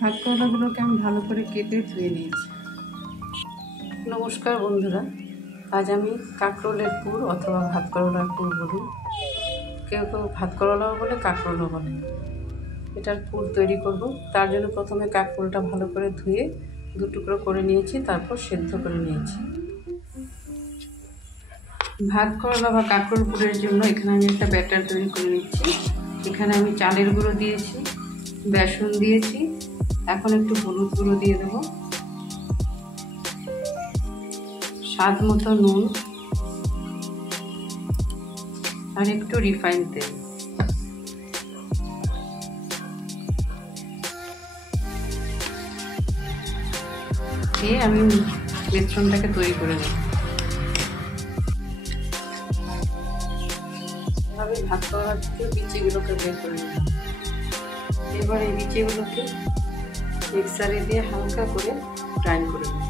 ভাতকরলাগুলোকে আমি ভালো করে কেটে ধুয়ে নিয়েছি। নমস্কার বন্ধুরা, আজ আমি কাঁকরোলের পুর অথবা ভাতকরলার পুর বলুন, কেউ কেউ ভাতকরলাও বলে কাঁকরোলও বলে, এটার পুর তৈরি করব। তার জন্য প্রথমে কাঁকরোলটা ভালো করে ধুয়ে দু টুকরো করে নিয়েছি, তারপর সেদ্ধ করে নিয়েছি। ভাতকরলা বা কাঁকরোল পুরের জন্য এখানে আমি একটা ব্যাটার তৈরি করে নিচ্ছি। এখানে আমি চালের গুঁড়ো দিয়েছি, বেসন দিয়েছি, এখন একটু হলুদ গুঁড়ো দিয়ে দেবো, স্বাদ মতো নুন আর একটু রিফাইন তেল। দিয়ে আমি মিশ্রণটাকে তৈরি করে নেব। এভাবে ভাত করার থেকে বিচিগুলোকে বের করে নেব। এবার এই বিচিগুলোকে মিক্সারে দিয়ে হালকা করে গ্রাইন্ড করে নেব।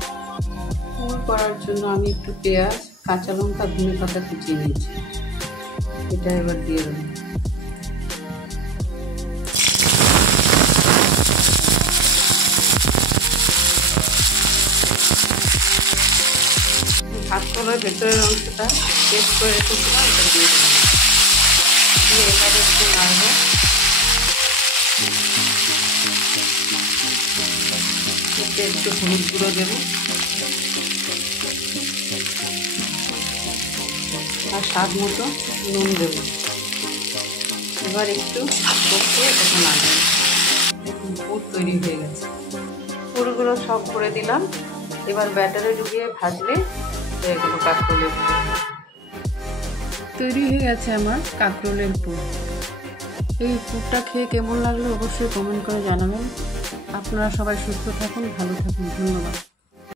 পুর করার জন্য আমি একটু পেঁয়াজ, কাঁচা লঙ্কা, ধনে পাতা কুচিয়ে নিয়েছি, এটা এবার দিয়ে দেবো। ভাতকলার ভেতরের অংশটা পেস্ট করে রেখেছিলাম, এটা দিয়ে দেবো। দিয়ে এবার একটু নাড়বো। একটু হলুদ গুঁড়ো দেবো আর স্বাদ মতো নুন দেবো। এবার একটু কষিয়ে এটা নাড়বো। দেখুন পুর তৈরি হয়ে গেছে। পুরগুলো সব করে দিলাম। এবার ব্যাটারে ডুবিয়ে ভাজলে এগুলো কাঁকরোলের পুর তৈরি হয়ে গেছে। আমার কাঁকরোলের পুর। এই পুরটা খেয়ে কেমন লাগলো অবশ্যই কমেন্ট করে জানাবেন। আপনারা সবাই সুস্থ থাকুন, ভালো থাকুন। ধন্যবাদ।